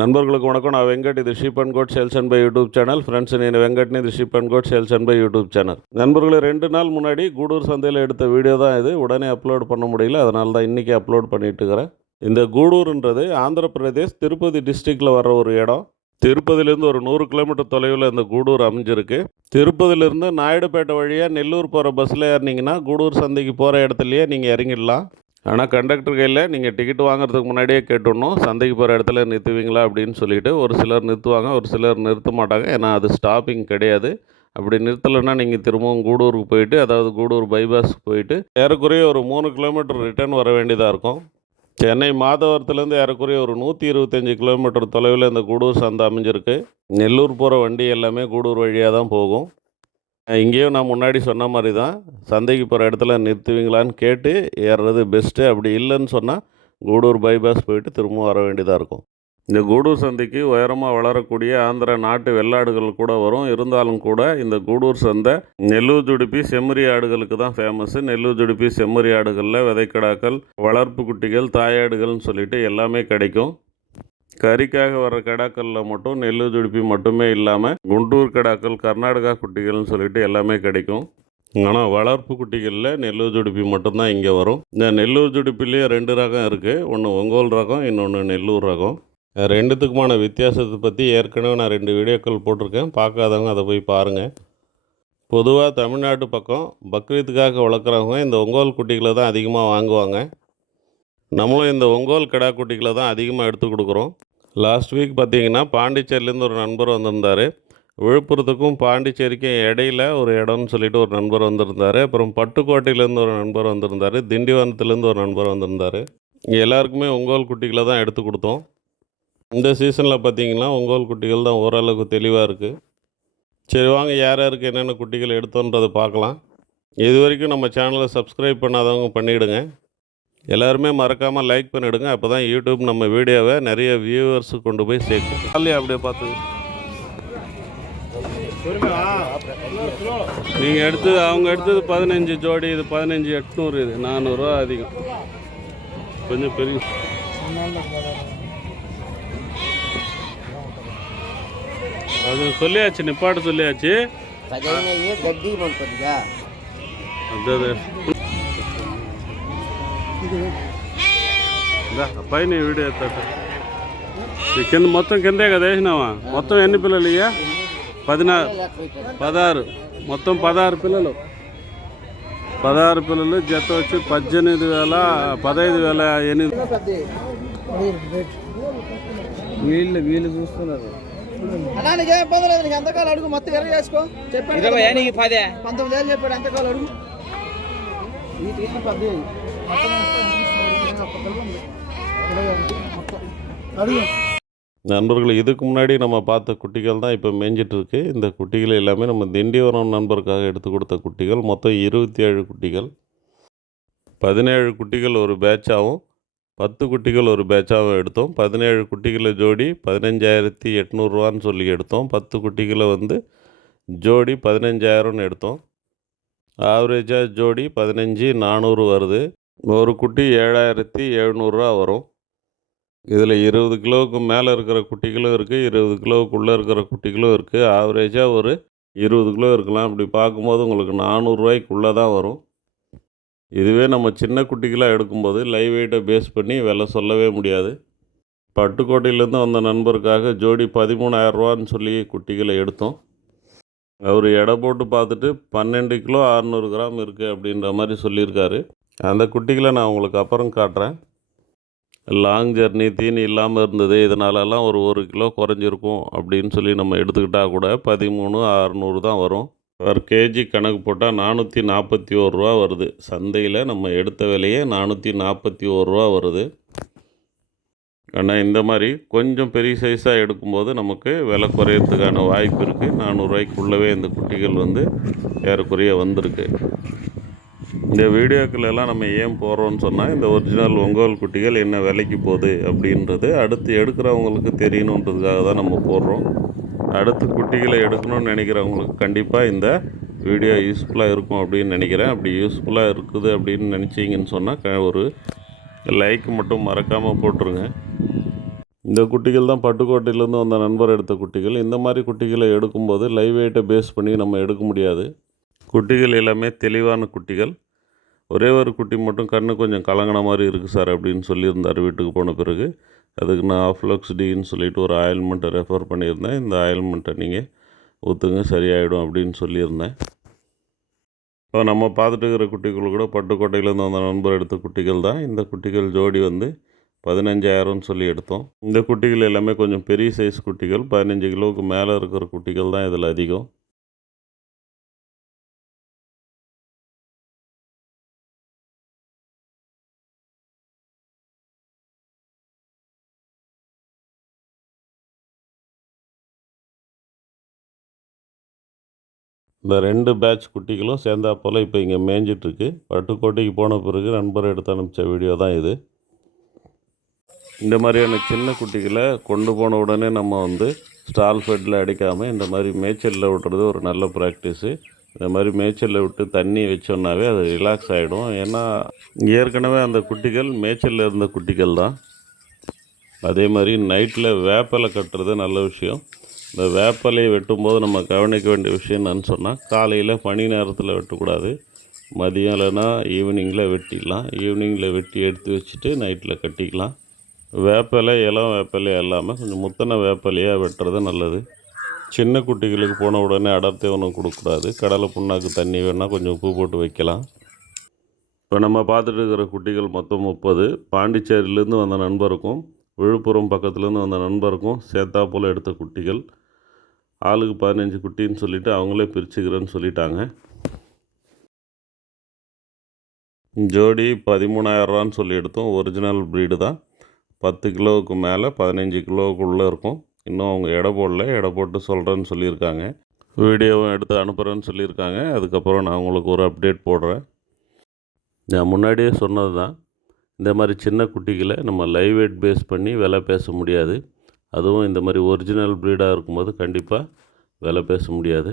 நண்பர்களுக்கு வணக்கம். நான் வெங்கட். இது sheep and goat sales and buy YouTube channel. Friends, నేను வெங்கட்னி. இது sheep and goat sales and buy YouTube channel. நண்பர்களே, 2 நாள் முன்னாடி கூடூர் சந்தையில் எடுத்த வீடியோ தான் இது. உடனே அப்லோட் பண்ண முடியல, அதனால தான் இன்றைக்கி அப்லோட் பண்ணிட்டு இருக்கிறேன். இந்த கூடூர்ன்றது ஆந்திர பிரதேஷ் திருப்பதி டிஸ்ட்ரிக்டில் வர ஒரு இடம். திருப்பதியிலேருந்து ஒரு 100 கிலோமீட்டர் தொலைவில் இந்த கூடூர் அமைஞ்சிருக்கு. திருப்பதியிலேருந்து நாயுடுபேட்டை வழியாக நெல்லூர் போகிற பஸ்ஸில் ஏறினீங்கன்னா கூடூர் சந்தைக்கு போகிற இடத்துலையே நீங்கள் இறங்கிடலாம். ஆனால் கண்டக்டர் கையில் நீங்கள் டிக்கெட் வாங்குறதுக்கு முன்னாடியே கேட்டுடணும், சந்தைக்கு போகிற இடத்துல நிறுத்துவீங்களா அப்படின்னு சொல்லிவிட்டு. ஒரு சிலர் நிறுத்துவாங்க, ஒரு சிலர் நிறுத்த மாட்டாங்க. ஏன்னா அது ஸ்டாப்பிங் கிடையாது. அப்படி நிறுத்தலைன்னா நீங்கள் திரும்பவும் கூடூருக்கு போயிட்டு, அதாவது கூடூர் பைபாஸ்க்கு போயிட்டு ஏறக்குறைய ஒரு 3 கிலோமீட்டர் ரிட்டர்ன் வர வேண்டியதாக இருக்கும். சென்னை மாதவரத்துலேருந்து ஏறக்குறைய ஒரு 125 கிலோமீட்டர் தொலைவில் இந்த கூடூர் சந்தை அமைஞ்சிருக்கு. நெல்லூர் போகிற வண்டி எல்லாமே கூடூர் வழியாக தான் போகும். இங்கேயும் நான் முன்னாடி சொன்ன மாதிரி தான், சந்தைக்கு போகிற இடத்துல நிறுத்துவீங்களான்னு கேட்டு ஏறுறது பெஸ்ட்டு. அப்படி இல்லைன்னு சொன்னால் கூடூர் பைபாஸ் போயிட்டு திரும்பவும் வர வேண்டியதாக இருக்கும். இந்த கூடூர் சந்தைக்கு உயரமாக வளரக்கூடிய ஆந்திர நாட்டு வெள்ளாடுகள் கூட வரும். இருந்தாலும் கூட இந்த கூடூர் சந்தை நெல்லூர் ஜுடிப்பி செம்மறி ஆடுகளுக்கு தான் ஃபேமஸ்ஸு. நெல்லூர் ஜுடிப்பி செம்மறி ஆடுகளில் விதைக்கடாக்கள், வளர்ப்பு குட்டிகள், தாயாடுகள்னு சொல்லிட்டு எல்லாமே கிடைக்கும். கறிக்காக வர கடாக்களில் மட்டும் நெல்லூர் ஜுடிப்பி மட்டுமே இல்லாமல் குண்டூர் கடாக்கள், கர்நாடகா குட்டிகள்னு சொல்லிட்டு எல்லாமே கிடைக்கும். ஆனால் வளர்ப்பு குட்டிகளில் நெல்லூர் ஜுடிப்பி மட்டும்தான் இங்கே வரும். இந்த நெல்லூர் ஜுடிப்பிலேயே 2 ரகம் இருக்குது. ஒன்று ஒங்கோல் ரகம், இன்னொன்று நெல்லூர் ரகம். ரெண்டுத்துக்குமான வித்தியாசத்தை பற்றி ஏற்கனவே நான் 2 வீடியோக்கள் போட்டிருக்கேன். பார்க்காதவங்க அதை போய் பாருங்கள். பொதுவாக தமிழ்நாட்டு பக்கம் பக்ரீத்துக்காக வளர்க்குறவங்க இந்த ஒங்கோல் குட்டிகளை தான் அதிகமாக வாங்குவாங்க. நம்மளும் இந்த ஒங்கோல் கடா குட்டிகளை தான் அதிகமாக எடுத்து கொடுக்குறோம். லாஸ்ட் வீக் பார்த்திங்கன்னா பாண்டிச்சேரியிலேருந்து ஒரு நண்பர் வந்திருந்தார். விழுப்புரத்துக்கும் பாண்டிச்சேரிக்கும் இடையில ஒரு இடம்னு சொல்லிட்டு ஒரு நண்பர் வந்திருந்தார். அப்புறம் பட்டுக்கோட்டையிலேருந்து ஒரு நண்பர் வந்திருந்தார். திண்டிவனத்துலேருந்து ஒரு நண்பர் வந்திருந்தார். எல்லாருக்குமே ஒங்கோல் குட்டிகளை தான் எடுத்து கொடுத்தோம். இந்த சீசனில் பார்த்திங்கன்னா ஒங்கோல் குட்டிகள் தான் ஓரளவுக்கு தெளிவாக இருக்குது. சரி, வாங்க யார் யாருக்கு என்னென்ன குட்டிகள் எடுத்தோன்றதை பார்க்கலாம். இது வரைக்கும் நம்ம சேனலை சப்ஸ்கிரைப் பண்ணாதவங்க பண்ணிவிடுங்க. எல்லாருமே மறக்காமல் லைக் பண்ணிவிடுங்க. அப்போ தான் யூடியூப் நம்ம வீடியோவை நிறைய வியூவர்ஸு கொண்டு போய் சேர்க்கும். அல்லையா அப்படியே பார்த்து நீங்கள் எடுத்தது, அவங்க எடுத்தது 15 ஜோடி, இது 15,800, இது 400 ரூபா அதிகம். கொஞ்சம் பெரிய அது சொல்லியாச்சு, நிப்பாட்ட சொல்லியாச்சு. அது పైన వీడియో ఎత్తాట కింద మొత్తం కిందే కదా వేసినావా? మొత్తం ఎన్ని పిల్లలు ఇయ్యా? 16 మొత్తం 16 పిల్లలు. 16 పిల్లలు జత వచ్చి 15,800. వీళ్ళు చూస్తున్నారు. ఎంతకాలం అడుగు మొత్తం 20 చేసుకో చెప్పాడు. 19,000 చెప్పాడు. ఎంతకాలం అడుగు நண்பர்கள், இதுக்கு முன்னாடி நம்ம பார்த்த குட்டிகள் தான் இப்போ மேய்ஞ்சிட்ருக்கு. இந்த குட்டிகள் எல்லாமே நம்ம திண்டிவனம் நண்பருக்காக எடுத்து கொடுத்த குட்டிகள். மொத்தம் 27 குட்டிகள். 17 குட்டிகள் ஒரு பேட்சாகவும் 10 குட்டிகள் ஒரு பேட்சாகவும் எடுத்தோம். 17 குட்டிகளை ஜோடி 15,800 ரூபான்னு சொல்லி எடுத்தோம். 10 குட்டிகளை ஜோடி 15,000ன்னு எடுத்தோம். ஆவரேஜாக ஜோடி 15,400 வருது. ஒரு குட்டி 7,700 வரும். இதில் 20 கிலோவுக்கு மேலே இருக்கிற குட்டிகளும் இருக்குது, 20 கிலோவுக்குள்ளே இருக்கிற குட்டிகளும் இருக்குது. ஆவரேஜாக ஒரு 20 கிலோ இருக்கலாம். அப்படி பார்க்கும்போது உங்களுக்கு 400 ரூபாய்க்குள்ளே தான் வரும். இதுவே நம்ம சின்ன குட்டிகளாக எடுக்கும்போது லைவ் வெயிட்டை பேஸ் பண்ணி விலை சொல்லவே முடியாது. பட்டுக்கோட்டையிலேருந்து வந்த நண்பருக்காக ஜோடி 13,000 ரூபான்னு சொல்லி குட்டிகளை எடுத்தோம். அவர் எடை போட்டு பார்த்துட்டு 12 கிலோ 600 கிராம் இருக்குது அப்படின்ற மாதிரி சொல்லியிருக்காரு. அந்த குட்டிகளை நான் உங்களுக்கு அப்புறம் காட்டுறேன். லாங் ஜர்னி, தீனி இல்லாமல் இருந்தது, இதனாலலாம் ஒரு 1 கிலோ குறைஞ்சிருக்கும் அப்படின்னு சொல்லி நம்ம எடுத்துக்கிட்டால் கூட 13,600 தான் வரும். ஒரு கேஜி கணக்கு போட்டால் 441 ரூபா வருது. சந்தையில் நம்ம எடுத்த விலையே 441 ரூபா வருது. ஆனால் இந்த மாதிரி கொஞ்சம் பெரிய சைஸாக எடுக்கும்போது நமக்கு விலை குறையிறதுக்கான வாய்ப்பு இருக்குது. 400 ரூபாய்க்குள்ளவே இந்த குட்டிகள் ஏறக்குறைய வந்திருக்கு. இந்த வீடியோக்கள் எல்லாம் நம்ம ஏன் போடுறோன்னு சொன்னால், இந்த ஒரிஜினல் ஒங்கோல் குட்டிகள் என்ன விலைக்கு போகுது அப்படின்றது அடுத்து எடுக்கிறவங்களுக்கு தெரியணுன்றதுக்காக தான் நம்ம போடுறோம். அடுத்து குட்டிகளை எடுக்கணும்னு நினைக்கிறவங்களுக்கு கண்டிப்பாக இந்த வீடியோ யூஸ்ஃபுல்லாக இருக்கும் அப்படின்னு நினைக்கிறேன். அப்படி யூஸ்ஃபுல்லாக இருக்குது அப்படின்னு நினச்சிங்கன்னு சொன்னால் ஒரு லைக் மட்டும் மறக்காமல் போட்டுருங்க. இந்த குட்டிகள் தான் பட்டுக்கோட்டையிலேருந்து வந்த நண்பர் எடுத்த குட்டிகள். இந்த மாதிரி குட்டிகளை எடுக்கும்போது லைவ் வெயிட்டை பேஸ் பண்ணி நம்ம எடுக்க முடியாது. குட்டிகள் எல்லாமே தெளிவான குட்டிகள். ஒரே ஒரு குட்டி மட்டும் கண்ணு கொஞ்சம் கலங்கின மாதிரி இருக்குது சார் அப்படின்னு சொல்லியிருந்தார் வீட்டுக்கு போன பிறகு. அதுக்கு நான் ஆஃப்லக்ஸ் டின்னு சொல்லிட்டு ஒரு ஆயில்மெண்ட்டை ரெஃபர் பண்ணியிருந்தேன். இந்த ஆயில்மெண்ட்டை நீங்கள் ஊற்றுங்க சரியாயிடும் அப்படின்னு சொல்லியிருந்தேன். இப்போ நம்ம பார்த்துட்டு இருக்கிற குட்டிகள் கூட பட்டுக்கோட்டையிலேருந்து வந்த நண்பர் எடுத்த குட்டிகள் தான். இந்த குட்டிகள் ஜோடி வந்து 15,000 சொல்லி எடுத்தோம். இந்த குட்டிகள் எல்லாமே கொஞ்சம் பெரிய சைஸ் குட்டிகள். 15 கிலோவுக்கு மேலே இருக்கிற குட்டிகள் தான் இதில் அதிகம். இந்த 2 பேட்ச் குட்டிகளும் சேர்ந்தாப்போல் இப்போ இங்கே மேய்ஞ்சிட்ருக்கு. பட்டுக்கோட்டைக்கு போன பிறகு நண்பர் எடுத்து அனுப்பிச்ச வீடியோ தான் இது. இந்த மாதிரியான சின்ன குட்டிகளை கொண்டு போன உடனே நம்ம வந்து ஸ்டால் ஃபெட்டில் அடிக்காமல் இந்த மாதிரி மேய்ச்சலில் விட்டுறது ஒரு நல்ல ப்ராக்டிஸு. இந்த மாதிரி மேய்ச்சலில் விட்டு தண்ணி வச்சோன்னாவே அது ரிலாக்ஸ் ஆகிடும். ஏன்னா ஏற்கனவே அந்த குட்டிகள் மேய்ச்சலில் இருந்த குட்டிகள் தான். அதே மாதிரி நைட்டில் வேப்பலை கட்டுறது நல்ல விஷயம். இந்த வேப்பலையை வெட்டும்போது நம்ம கவனிக்க வேண்டிய விஷயம் என்னன்னு சொன்னால், காலையில் பனி நேரத்தில் வெட்டக்கூடாது. மதியம் இல்லைன்னா ஈவினிங்கில் வெட்டிடலாம். ஈவினிங்கில் வெட்டி எடுத்து வச்சுட்டு நைட்டில் கட்டிக்கலாம். வேப்பலை இளம் வேப்பலையாக இல்லாமல் கொஞ்சம் முத்தின வேப்பலையாக வெட்டுறது நல்லது. சின்ன குட்டிகளுக்கு போன உடனே அடர்த்தி ஒன்றும் கொடுக்கக்கூடாது. கடலை புண்ணாக்கு தண்ணி வேணால் கொஞ்சம் உப்பு போட்டு வைக்கலாம். இப்போ நம்ம பார்த்துட்டு இருக்கிற குட்டிகள் மொத்தம் 30. பாண்டிச்சேரியிலேருந்து வந்த நண்பருக்கும் விழுப்புரம் பக்கத்துலேருந்து வந்த நண்பருக்கும் சேர்த்தா போல் எடுத்த குட்டிகள். ஆளுக்கு 15 குட்டின்னு சொல்லிவிட்டு அவங்களே பிரிச்சுக்கிறேன்னு சொல்லிட்டாங்க. ஜோடி 13,000 சொல்லி எடுத்தோம். ஒரிஜினல் ப்ரீடு தான். 10 கிலோவுக்கு மேலே 15 கிலோவுக்குள்ளே இருக்கும். இன்னும் அவங்க எடை போடல. எடை போட்டு சொல்கிறேன்னு சொல்லியிருக்காங்க. வீடியோவும் எடுத்து அனுப்புகிறேன்னு சொல்லியிருக்காங்க. அதுக்கப்புறம் நான் உங்களுக்கு ஒரு அப்டேட் போடுறேன். நான் முன்னாடியே சொன்னது தான், இந்த மாதிரி சின்ன குட்டிகளை நம்ம லைவ் வெயிட் பேஸ் பண்ணி விலை பேச முடியாது. அதுவும் இந்த மாதிரி ஒரிஜினல் ப்ரீடாக இருக்கும்போது கண்டிப்பாக விலை பேச முடியாது.